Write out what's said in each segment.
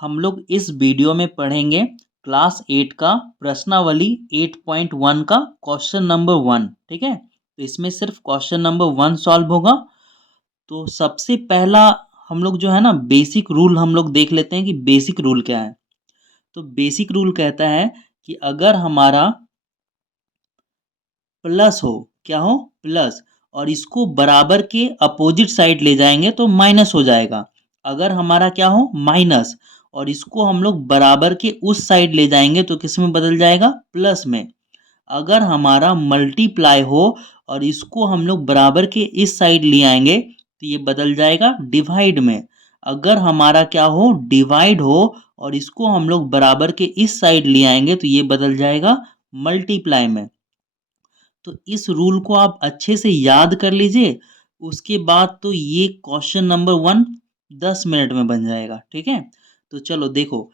हम लोग इस वीडियो में पढ़ेंगे क्लास 8 का प्रश्नावली 8.1 का क्वेश्चन नंबर 1। ठीक है, तो इसमें सिर्फ क्वेश्चन नंबर 1 सॉल्व होगा। तो सबसे पहला हम लोग जो है ना बेसिक रूल हम लोग देख लेते हैं कि बेसिक रूल क्या है। तो बेसिक रूल कहता है कि अगर हमारा प्लस हो, क्या हो, प्लस, और इसको बराबर के अपोजिट साइड ले जाएंगे तो माइनस हो जाएगा। अगर हमारा क्या हो, माइनस, और इसको हम लोग बराबर के उस साइड ले जाएंगे तो किस में बदल जाएगा, प्लस में। अगर हमारा मल्टीप्लाई हो और इसको हम लोग बराबर के इस साइड ले आएंगे तो ये बदल जाएगा डिवाइड में। अगर हमारा क्या हो, डिवाइड हो और इसको हम लोग बराबर के इस साइड ले आएंगे तो ये बदल जाएगा मल्टीप्लाई में। तो इस रूल को आप अच्छे से याद कर लीजिए, उसके बाद तो ये क्वेश्चन नंबर 1 10 मिनट में बन जाएगा। ठीक है, तो चलो देखो,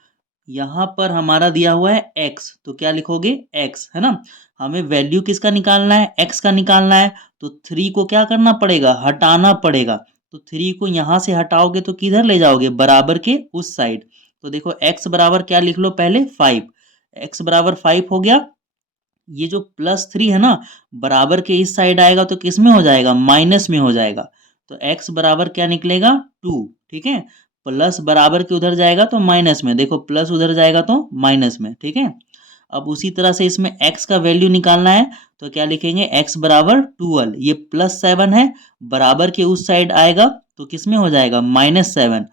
यहाँ पर हमारा दिया हुआ है x, तो क्या लिखोगे, x है ना। हमें वैल्यू किसका निकालना है, x का निकालना है। तो 3 को क्या करना पड़ेगा, हटाना पड़ेगा। तो 3 को यहाँ से हटाओगे तो किधर ले जाओगे, बराबर के उस साइड। तो देखो x बराबर क्या लिख लो पहले, 5। x बराबर 5 हो गया। ये जो +3 है ना, बराबर के इस साइड आएगा तो किस में हो जाएगा, माइनस में हो जाएगा। तो x बराबर क्या निकलेगा, 2। ठीक है, प्लस बराबर के उधर जाएगा तो माइनस में, देखो प्लस उधर जाएगा तो माइनस में। ठीक है, अब उसी तरह से इसमें x का वैल्यू निकालना है। तो क्या लिखेंगे, x बराबर 12, ये +7 है, बराबर के उस साइड आएगा तो किस में हो जाएगा, -7।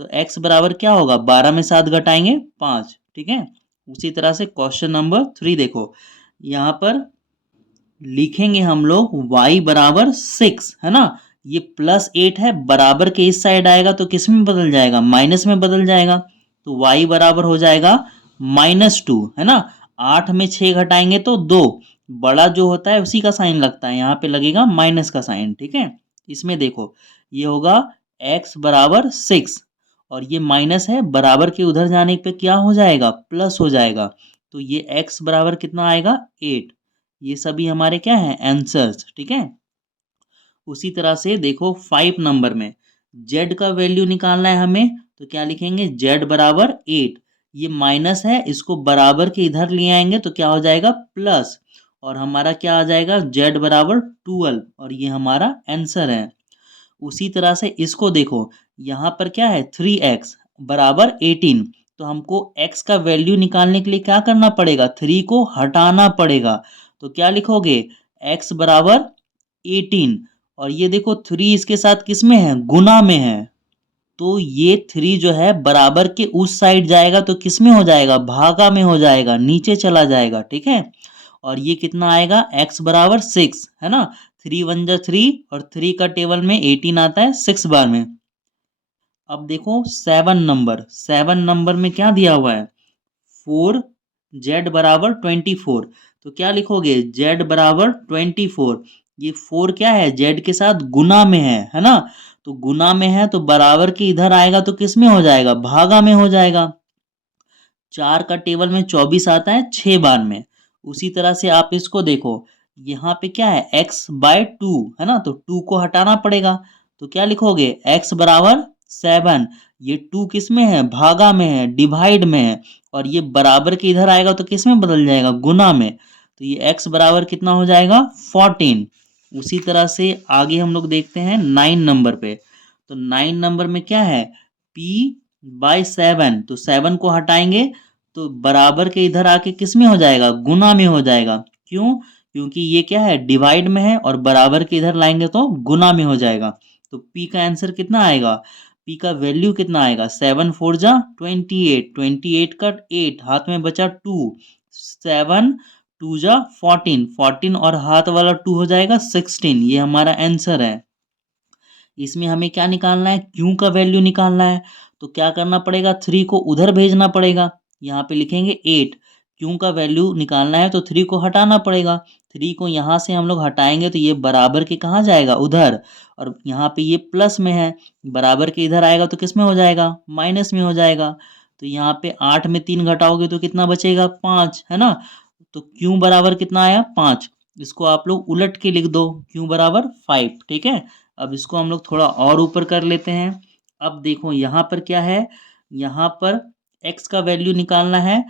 तो x बराबर क्या होगा, 12 में 7 घटाएंगे 5। ठीक है, उसी तरह से क्वेश्चन नंबर 3 देखो, यहाँ पर लिखेंगे हम लोग y बराबर 6 है ना। ये +8 है, बराबर के इस साइड आएगा तो किस में बदल जाएगा, माइनस में बदल जाएगा। तो y बराबर हो जाएगा -2 है ना। 8 में 6 घटाएंगे तो 2, बड़ा जो होता है उसी का साइन लगता है, यहाँ पे लगेगा माइनस का साइन। ठीक है, इसमें देखो ये होगा x बराबर 6 और ये माइनस है, बराबर के उधर जाने पे क्या हो जाएगा, प्लस हो जाएगा। तो ये x बराबर कितना आएगा, 8। ये सभी हमारे क्या है, आंसर्स। ठीक है, उसी तरह से देखो 5 नंबर में z का वैल्यू निकालना है हमें। तो क्या लिखेंगे, z बराबर 8। ये माइनस है, इसको बराबर के इधर ले आएंगे तो क्या हो जाएगा, प्लस, और हमारा क्या आ जाएगा, z बराबर 12, और ये हमारा आंसर है। उसी तरह से इसको देखो, यहाँ पर क्या है, 3x बराबर 18। तो हमको x का वैल्यू निकालने के लिए क्या करना पड़ेगा, 3 को हटाना पड़ेगा। तो क्या लिखोगे, x बराबर 18, और ये देखो 3 इसके साथ किस में है, गुना में है। तो ये 3 जो है बराबर के उस साइड जाएगा तो किस में हो जाएगा, भागा में हो जाएगा, नीचे चला जाएगा। ठीक है, और ये कितना आएगा, x बराबर 6 है ना। 3 1 जा 3 और 3 का टेबल में 18 आता है 6 बार में। अब देखो 7 नंबर में क्या दिया हुआ है, 4 z बराबर 24। तो क्या लिखोगे, z बराबर 24। ये 4 क्या है, z के साथ गुना में है ना। तो गुना में है तो बराबर के इधर आएगा तो किस में हो जाएगा, भागा में हो जाएगा। 4 का टेबल में 24 आता है 6 बार में। उसी तरह से आप इसको देखो, यहाँ पे क्या है, x/2 है ना, तो 2 को हटाना पड़ेगा। तो क्या लिखोगे, x बराबर 7। ये 2 किस में है, भागा में है, डिवाइड में है, और ये बराबर के इधर आएगा तो किस में बदल जाएगा, गुना में। तो ये x बराबर कितना हो जाएगा, 14। उसी तरह से आगे हम लोग देखते हैं 9 नंबर पे। तो 9 नंबर में क्या है, p/7। तो 7 को हटाएंगे तो बराबर के इधर आके किस में हो जाएगा, गुना में हो जाएगा। क्यों, क्योंकि ये क्या है, डिवाइड में है, और बराबर के इधर लाएंगे तो गुना में हो जाएगा। तो p का आंसर कितना आएगा, p का वैल्यू कितना आएगा, 7 4 जा 28, 28 का 8 हाथ में बचा 2, 7 2 जा 14, 14 और हाथ वाला 2 हो जाएगा 16। ये हमारा आंसर है। इसमें हमें क्या निकालना है, क्यू का वैल्यू निकालना है। तो क्या करना पड़ेगा, 3 को उधर भेजना पड़ेगा, यहाँ पे लिखेंगे 8। क्यू का वैल्यू निकालना है तो 3 को हटाना पड़ेगा। 3 को यहाँ से हम लोग हटाएंगे तो ये बराबर के कहाँ जाएगा, उधर, और यहाँ पे ये प्लस में है, बराबर के इधर आएगा तो किस में हो जाएगा, माइनस में हो जाएगा। तो यहाँ पे 8 में 3 घटाओगे तो कितना बचेगा, 5 है ना। तो क्यू बराबर कितना आया, 5। इसको आप लोग उलट के लिख दो, क्यू बराबर 5। ठीक है, अब इसको हम लोग थोड़ा और ऊपर कर लेते हैं। अब देखो यहाँ पर क्या है, यहाँ पर x का वैल्यू निकालना है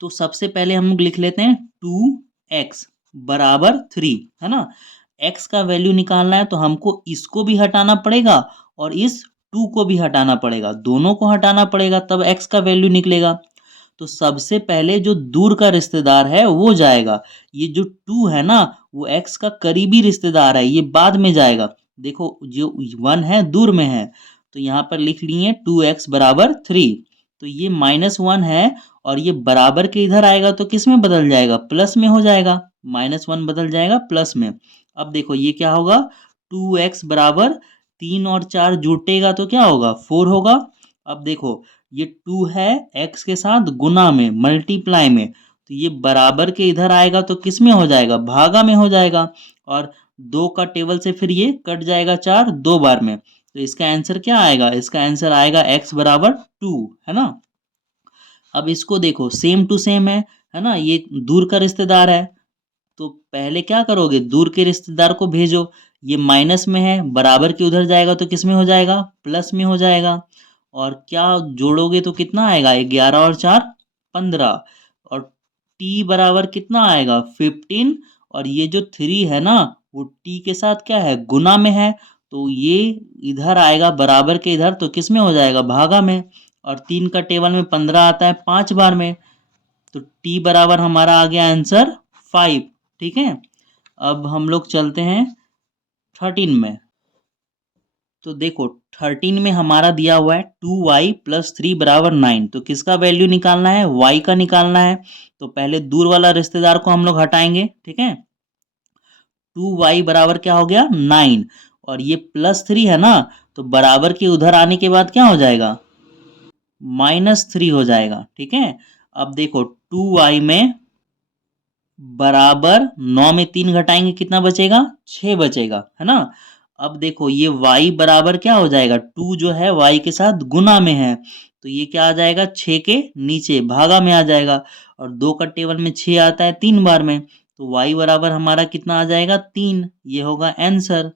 तो सबसे पहले हम लोग लिख लेते हैं 2x बराबर 3, है ना। x का वैल्यू निकालना है तो हमको इसको भी हटाना पड़ेगा और इस 2 को भी हटाना पड़ेगा, दोनों को हटाना पड़ेगा तब x का वैल्यू निकलेगा। तो सबसे पहले जो दूर का रिश्तेदार है वो जाएगा। ये जो 2 है ना वो x का करीबी रिश्तेदार है, ये बाद में जाएगा। देखो जो 1 है दूर में है, तो यहाँ पर लिख लिए 2x बराबर 3। तो ये -1 है और ये बराबर के इधर आएगा तो किस में बदल जाएगा, प्लस में हो जाएगा। -1 बदल जाएगा प्लस में। अब देखो ये क्या होगा, 2x बराबर 3 और 4 जुटेगा तो क्या होगा, 4 होगा। अब देखो ये 2 है x के साथ गुना में, मल्टीप्लाई में, तो ये बराबर के इधर आएगा तो किस में हो जाएगा, भागा में हो जाएगा। और 2 का टेबल से फिर ये कट जाएगा 4 2 बार में, तो इसका आंसर क्या आएगा, इसका आंसर आएगा x बराबर 2, है ना। अब इसको देखो सेम टू सेम है ना, ये दूर का रिश्तेदार है तो पहले क्या करोगे, दूर के रिश्तेदार को भेजो। ये माइनस में है, बराबर के उधर जाएगा तो किस में हो जाएगा, प्लस में हो जाएगा। और क्या जोड़ोगे तो कितना आएगा, 11 और 4 15। और t बराबर कितना आएगा, 15। और ये जो 3 है ना वो t के साथ क्या है, गुना में है, तो ये इधर आएगा बराबर के इधर तो किस में हो जाएगा, भागा में। और 3 का टेबल में 15 आता है 5 बार में, तो t बराबर हमारा आ गया आंसर 5। ठीक है, अब हम लोग चलते हैं 13 में। तो देखो 13 में हमारा दिया हुआ है 2y प्लस 3 बराबर 9। तो किसका वैल्यू निकालना है, y का निकालना है। तो पहले दूर वाला रिश्तेदार को हम लोग हटाएंगे, ठीक है। 2y बराबर क्या हो गया, 9। और ये +3 है ना, तो बराबर के उधर आने के बाद क्या हो जाएगा, -3 हो जाएगा। ठीक है, अब देखो 2y में बराबर 9 में 3 घटाएंगे कितना बचेगा, 6 बचेगा, है ना। अब देखो ये y बराबर क्या हो जाएगा, 2 जो है y के साथ गुना में है, तो ये क्या आ जाएगा, 6 के नीचे भागा में आ जाएगा। और 2 का टेबल में 6 आता है 3 बार में, तो y बराबर हमारा कितना आ जाएगा, 3। ये होगा आंसर।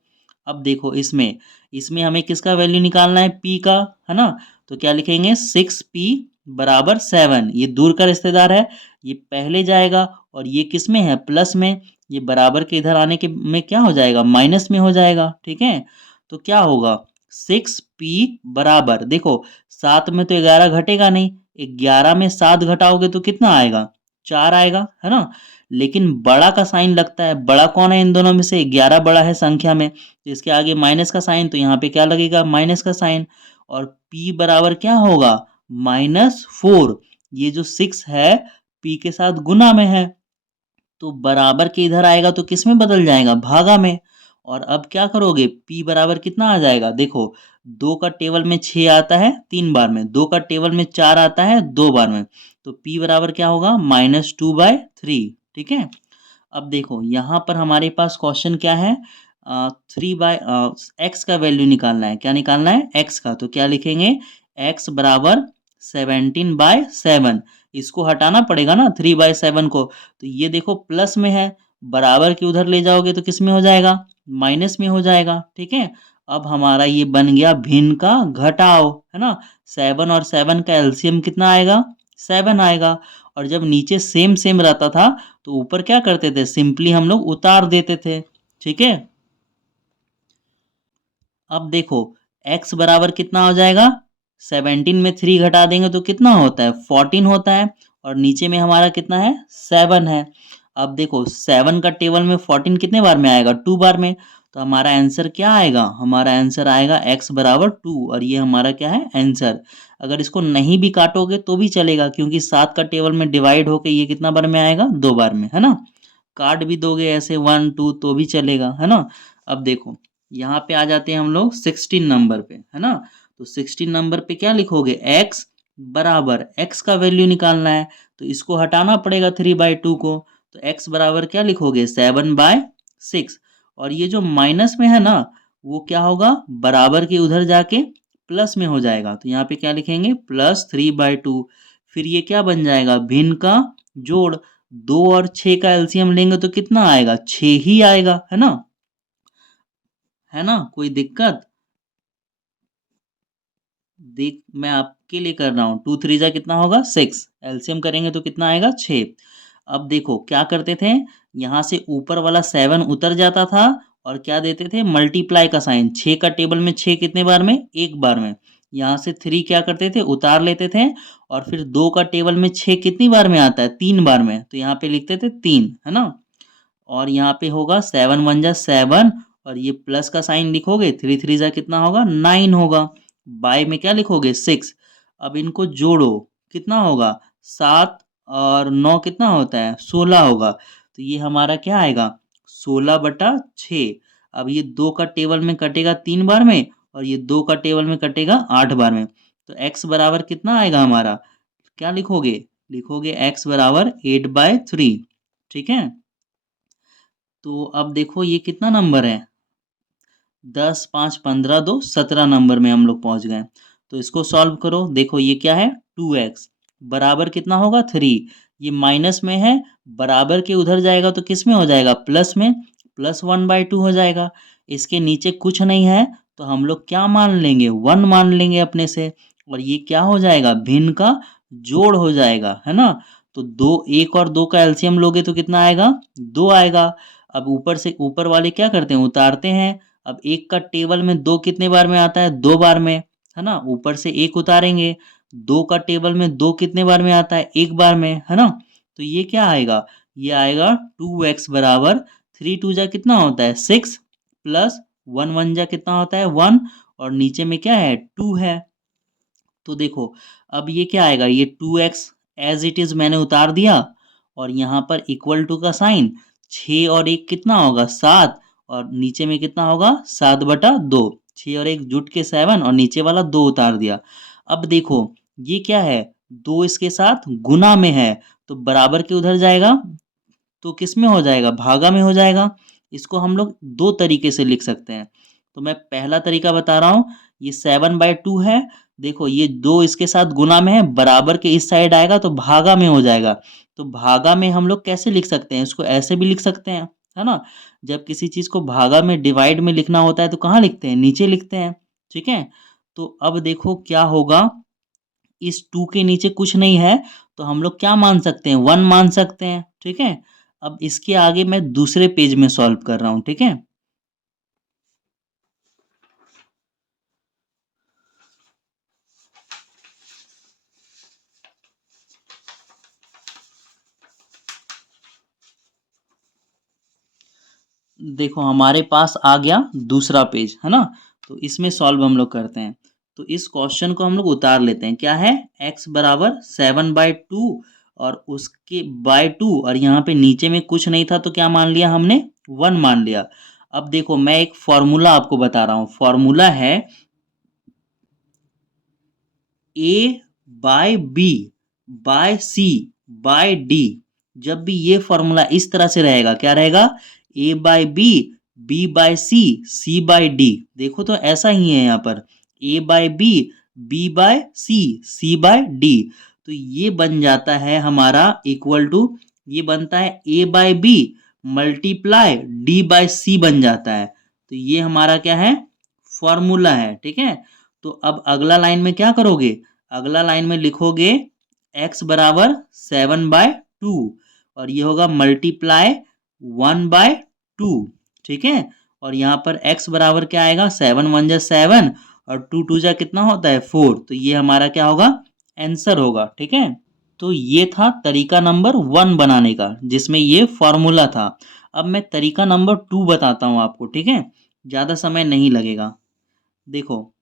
अब देखो इसमें इसमें हमें किसका वैल्यू निकालना है, p का, है ना। तो क्या लिखेंगे, 6p बराबर 7। ये दूर का रिश्तेदार है, ये पहले जाएगा और ये किस में है, प्लस में। ये बराबर के इधर आने के में क्या हो जाएगा, माइनस में हो जाएगा। ठीक है, तो क्या होगा, 6p बराबर, देखो 7 में तो 11 घटेगा नहीं, 11 में 7 घटाओगे तो कितना आएगा, 4 आएगा, है ना। लेकिन बड़ा का साइन लगता है, बड़ा कौन है इन दोनों में से, 11 बड़ा है संख्या में, तो इसके आगे माइनस का साइन, तो यहाँ पे क्या लगेगा, माइनस का साइन। और p बराबर क्या होगा, -4। ये जो 6 है p के साथ गुना में है, तो बराबर के इधर आएगा तो किस में बदल जाएगा, भागा में। और अब क्या करोगे, p बराबर कितना आ जाएगा, देखो 2 का टेबल में 6 आता है 3 बार में, 2 का टेबल में 4 आता है 2 बार में, तो p बराबर क्या होगा, -2/3। ठीक है, अब देखो यहाँ पर हमारे पास क्वेश्चन क्या है, 3 बाय एक्स का वैल्यू निकालना है। क्या निकालना है, एक्स का, तो क्या लिखेंगे, एक्स बराबर 17/7। इसको हटाना पड़ेगा ना 3/7 को, तो ये देखो प्लस में है, बराबर के उधर ले जाओगे तो किस में हो जाएगा, माइनस में हो जाएगा। ठीक है, अब हमारा ये बन गया भिन्न का घटाव, है ना। 7 और 7 का एलसीएम कितना आएगा, 7 आएगा। और जब नीचे सेम सेम रहता था तो ऊपर क्या करते थे, सिंपली हम लोग उतार देते थे। ठीक है, अब देखो x बराबर कितना हो जाएगा, 17 में 3 घटा देंगे तो कितना होता है, 14 होता है। और नीचे में हमारा कितना है, 7 है। अब देखो 7 का टेबल में 14 कितने बार में आएगा, 2 बार में, तो हमारा आंसर क्या आएगा, हमारा आंसर आएगा x बराबर 2। और ये हमारा क्या है, आंसर। अगर इसको नहीं भी काटोगे तो भी चलेगा, क्योंकि 7 का टेबल में डिवाइड होके ये कितना बार में आएगा, 2 बार में, है ना। काट भी दोगे ऐसे 1 2 तो भी चलेगा, है ना। अब देखो यहाँ पे आ जाते हैं हम लोग 16 नंबर पे, है ना। तो 16 नंबर पे क्या लिखोगे, x बराबर, x का वैल्यू निकालना है तो इसको हटाना पड़ेगा 3/2 को, तो x बराबर क्या लिखोगे, 7/6। और ये जो माइनस में है ना वो क्या होगा, बराबर के उधर जाके प्लस में हो जाएगा, तो यहाँ पे क्या लिखेंगे, +3/2। फिर ये क्या बन जाएगा, भिन्न का जोड़। 2 और 6 का एलसीएम लेंगे तो कितना आएगा, 6 ही आएगा, है ना। है ना, कोई दिक्कत। देख मैं आपके लिए कर रहा हूँ, 2 3 जा कितना होगा 6, एलसीएम करेंगे तो कितना आएगा 6। अब देखो क्या करते थे, यहाँ से ऊपर वाला 7 उतर जाता था और क्या देते थे, मल्टीप्लाई का साइन। 6 का टेबल में 6 कितने बार में, एक बार में। यहाँ से 3 क्या करते थे, उतार लेते थे और फिर 2 का टेबल में 6 कितनी बार में आता है, 3 बार में, तो यहाँ पे लिखते थे 3, है ना। और यहाँ पे होगा 7 1 जा 7 और ये प्लस का साइन लिखोगे, 3 3 जा कितना होगा 9 होगा। बाय में क्या लिखोगे 6। अब इनको जोड़ो, कितना होगा 7 और 9 कितना होता है 16 होगा। तो ये हमारा क्या आएगा 16/6। अब ये 2 का टेबल में कटेगा 3 बार में और ये 2 का टेबल में कटेगा 8 बार में। तो x बराबर कितना आएगा हमारा, क्या लिखोगे, लिखोगे x बराबर 8/3। ठीक है। तो अब देखो ये कितना नंबर है, 10 5 15 2 17 नंबर में हम लोग पहुंच गए। तो इसको सॉल्व करो, देखो ये क्या है 2x बराबर कितना होगा 3। ये माइनस में है, बराबर के उधर जाएगा तो किस में हो जाएगा, प्लस में, +1/2 हो जाएगा। इसके नीचे कुछ नहीं है तो हम लोग क्या मान लेंगे, 1 मान लेंगे अपने से। और ये क्या हो जाएगा, भिन्न का जोड़ हो जाएगा, है ना। तो दो, एक और दो का एलसीएम लोगे तो कितना आएगा, 2 आएगा। अब ऊपर से ऊपर वाले क्या करते हैं, उतारते हैं। अब एक का टेबल में 2 कितने बार में आता है, 2 बार में, है ना। ऊपर से एक उतारेंगे, 2 का टेबल में 2 कितने बार में आता है, एक बार में, है ना। तो ये क्या आएगा, ये आएगा 2x बराबर 3 2 जा कितना होता है 6 प्लस 1 1 जा कितना होता है 1 और नीचे में क्या है 2 है। तो देखो अब ये क्या आएगा, ये 2x एज इट इज मैंने उतार दिया और यहाँ पर इक्वल टू का साइन, 6 और 1 कितना होगा 7 और नीचे में कितना होगा 7/2। 6 और 1 जुट के 7 और नीचे वाला 2 उतार दिया। अब देखो ये क्या है, 2 इसके साथ गुना में है तो बराबर के उधर जाएगा तो किस में हो जाएगा, भागा में हो जाएगा। इसको हम लोग दो तरीके से लिख सकते हैं। तो मैं पहला तरीका बता रहा हूँ, ये 7/2 है। देखो ये 2 इसके साथ गुना में है, बराबर के इस साइड आएगा तो भागा में हो जाएगा। तो भागा में हम लोग कैसे लिख सकते हैं, इसको ऐसे भी लिख सकते हैं, है ना। जब किसी चीज को भागा में डिवाइड में लिखना होता है तो कहाँ लिखते हैं, नीचे लिखते हैं। ठीक है। तो अब देखो क्या होगा, इस 2 के नीचे कुछ नहीं है तो हम लोग क्या मान सकते हैं, 1 मान सकते हैं। ठीक है। अब इसके आगे मैं दूसरे पेज में सॉल्व कर रहा हूं। ठीक है। देखो हमारे पास आ गया दूसरा पेज, है ना। तो इसमें सॉल्व हम लोग करते हैं। तो इस क्वेश्चन को हम लोग उतार लेते हैं, क्या है x बराबर 7/2 और उसके बाय 2 और यहाँ पे नीचे में कुछ नहीं था तो क्या मान लिया हमने, 1 मान लिया। अब देखो मैं एक फॉर्मूला आपको बता रहा हूँ, फॉर्मूला है a/b bye c bye d। जब भी ये फॉर्मूला इस तरह से रहेगा, क्या रहेगा, a/b b/c c/d। देखो तो ऐसा ही है यहाँ पर, a/b b/c c/d। तो ये बन जाता है हमारा इक्वल टू, ये बनता है a/b मल्टीप्लाई d/c बन जाता है। तो ये हमारा क्या है, फॉर्मूला है। ठीक है। तो अब अगला लाइन में क्या करोगे, अगला लाइन में लिखोगे x बराबर 7/2 और ये होगा मल्टीप्लाई 1/2। ठीक है। और यहाँ पर x बराबर क्या आएगा, 7 1 जा 7 और 2 2 जा कितना होता है 4। तो ये हमारा क्या होगा, आंसर होगा। ठीक है। तो ये था तरीका नंबर 1 बनाने का जिसमें ये फॉर्मूला था। अब मैं तरीका नंबर 2 बताता हूँ आपको। ठीक है। ज़्यादा समय नहीं लगेगा। देखो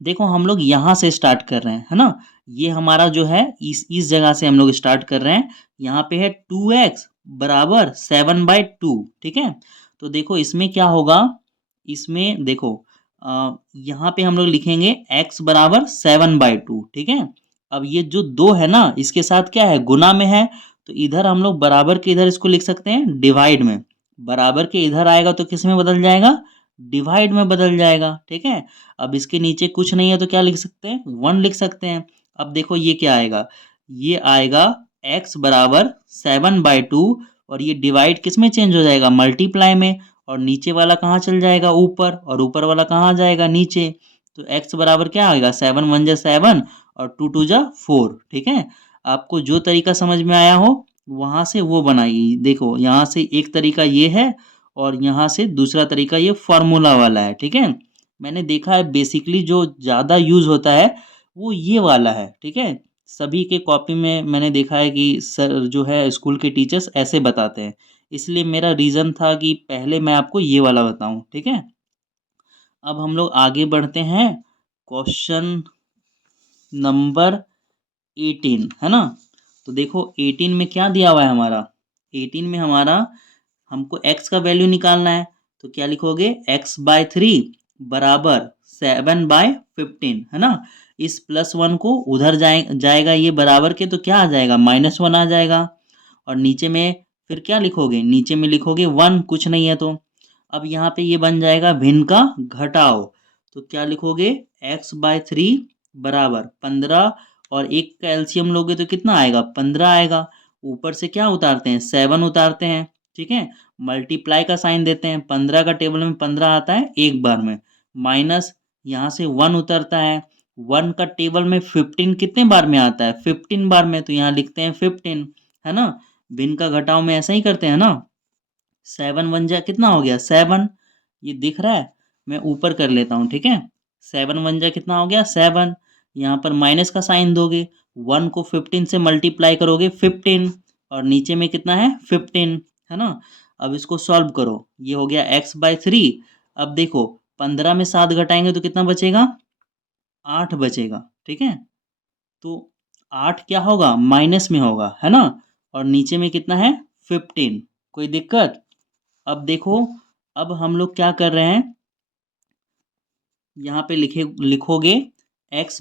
देखो हम लोग यहाँ से स्टार्ट कर रहे हैं, है ना। ये हमारा जो है इस जगह से हम लोग स्टार्ट कर रहे हैं। यहाँ पे है 2x बराबर 7/2। ठीक है। तो देखो इसमें क्या होगा, इसमें देखो यहाँ पे हम लोग लिखेंगे x बराबर 7/2। ठीक है। अब ये जो 2 है ना इसके साथ क्या है, गुना में है। तो इधर हम लोग बराबर के इधर इसको लिख सकते हैं डिवाइड में। बराबर के इधर आएगा तो किस में बदल जाएगा, डिवाइड में बदल जाएगा। ठीक है। अब इसके नीचे कुछ नहीं है तो क्या लिख सकते हैं, 1 लिख सकते हैं। अब देखो ये क्या आएगा, ये आएगा x बराबर 7/2 और ये डिवाइड किस में चेंज हो जाएगा, मल्टीप्लाई में। और नीचे वाला कहाँ चल जाएगा, ऊपर, और ऊपर वाला कहाँ जाएगा, नीचे। तो x बराबर क्या आएगा, 7 1 जा 7 और 2 2 जा 4। ठीक है, आपको जो तरीका समझ में आया हो वहाँ से वो बनाइए। देखो यहाँ से एक तरीका ये है और यहाँ से दूसरा तरीका ये फार्मूला वाला है। ठीक है, मैंने देखा है बेसिकली जो ज़्यादा यूज़ होता है वो ये वाला है। ठीक है, सभी के कॉपी में मैंने देखा है कि सर जो है स्कूल के टीचर्स ऐसे बताते हैं, इसलिए मेरा रीज़न था कि पहले मैं आपको ये वाला बताऊं। ठीक है, अब हम लोग आगे बढ़ते हैं। क्वेश्चन नंबर 18 है ना। तो देखो 18 में क्या दिया हुआ है हमारा, 18 में हमारा हमको x का वैल्यू निकालना है। तो क्या लिखोगे, x/3 बराबर 7/15 है ना। इस +1 को उधर जाएगा ये बराबर के, तो क्या आ जाएगा, -1 आ जाएगा। और नीचे में फिर क्या लिखोगे, नीचे में लिखोगे 1, कुछ नहीं है तो। अब यहाँ पे ये बन जाएगा भिन्न का घटाओ। तो क्या लिखोगे, x/3 बराबर 15 और एक का एलसीएम लोगे तो कितना आएगा, 15 आएगा। ऊपर से क्या उतारते हैं, 7 उतारते हैं। ठीक है, मल्टीप्लाई का साइन देते हैं, 15 का टेबल में 15 आता है एक बार में, माइनस यहाँ से 1 उतरता है। 1 का टेबल में 15 कितने बार में आता है, 15 बार में, तो यहाँ लिखते हैं 15 है ना। भिन्न का घटाव में ऐसा ही करते हैं ना। 7 1 जा कितना हो गया, 7। ये दिख रहा है, मैं ऊपर कर लेता हूँ। ठीक है, 7 1 जा कितना हो गया, 7। यहाँ पर माइनस का साइन दोगे, 1 को 15 से मल्टीप्लाई करोगे 15 और नीचे में कितना है 15 है ना। अब इसको सॉल्व करो, ये हो गया x/3। अब देखो 15 में 7 घटाएंगे तो कितना बचेगा, 8 बचेगा। ठीक है, तो 8 क्या होगा, माइनस में होगा है ना। और नीचे में कितना है 15, कोई दिक्कत। अब देखो, अब हम लोग क्या कर रहे हैं, यहाँ पे लिखोगे x/,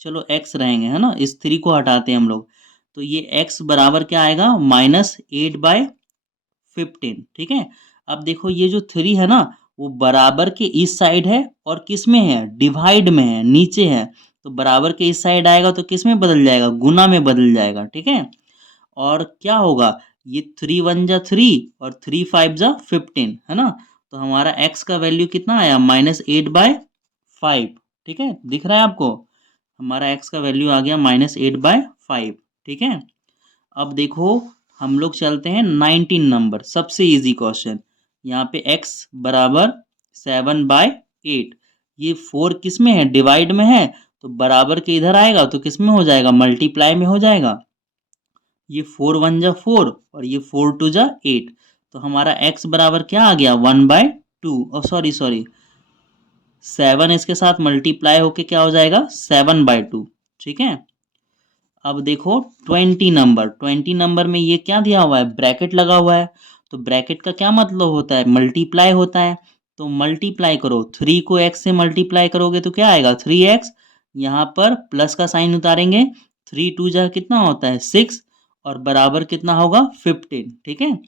चलो x रहेंगे है ना, इस 3 को हटाते हैं हम लोग। तो ये x बराबर क्या आएगा, -8/15। ठीक है, अब देखो ये जो 3 है ना वो बराबर के इस साइड है और किस में है, डिवाइड में है, नीचे है। तो बराबर के इस साइड आएगा तो किस में बदल जाएगा, गुना में बदल जाएगा। ठीक है, और क्या होगा, ये 3 1 जा 3 और 3 5 जा 15 है ना। तो हमारा x का वैल्यू कितना आया, -8/5। ठीक है, दिख रहा है आपको, हमारा x का वैल्यू आ गया -8/5। ठीक है, अब देखो हम लोग चलते हैं 19 नंबर, सबसे इजी क्वेश्चन। यहाँ पे x बराबर 7/8, ये 4 किस में है, डिवाइड में है, तो बराबर के इधर आएगा तो किस में हो जाएगा, मल्टीप्लाई में हो जाएगा। ये 4 1 जा 4 और ये 4 2 जा 8। तो हमारा x बराबर क्या आ गया, 1/2। और सॉरी 7 इसके साथ मल्टीप्लाई होके क्या हो जाएगा, 7/2। ठीक है, अब देखो 20 नंबर में ये क्या दिया हुआ है, ब्रैकेट लगा हुआ है। तो ब्रैकेट का क्या मतलब होता है, मल्टीप्लाई होता है। तो मल्टीप्लाई करो, 3 को x से मल्टीप्लाई करोगे तो क्या आएगा, 3x। यहाँ पर प्लस का साइन उतारेंगे, 3 2 जा कितना होता है 6 और बराबर कितना होगा 15। ठीक है,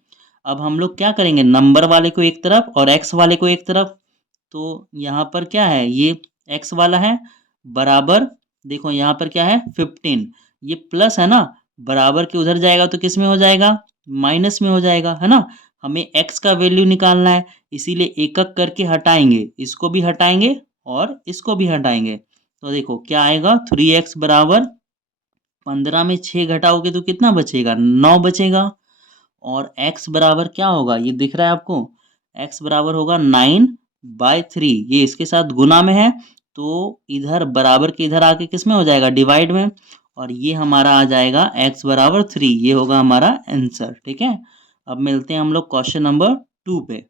अब हम लोग क्या करेंगे, नंबर वाले को एक तरफ और x वाले को एक तरफ। तो यहाँ पर क्या है, ये x वाला है बराबर, देखो यहाँ पर क्या है 15, ये प्लस है ना, बराबर के उधर जाएगा तो किस में हो जाएगा, माइनस में हो जाएगा है ना। हमें x का वैल्यू निकालना है, इसीलिए एक एक करके हटाएंगे, इसको भी हटाएंगे और इसको भी हटाएंगे। तो देखो क्या आएगा, 3x बराबर 15 में 6 घटाओगे तो कितना बचेगा, 9 बचेगा। और x बराबर क्या होगा, ये दिख रहा है आपको, x बराबर होगा 9/3, ये इसके साथ गुना में है तो इधर बराबर के इधर आके किस में हो जाएगा, डिवाइड में। और ये हमारा आ जाएगा x बराबर 3, ये होगा हमारा आंसर। ठीक है, अब मिलते हैं हम लोग क्वेश्चन नंबर 2 पे।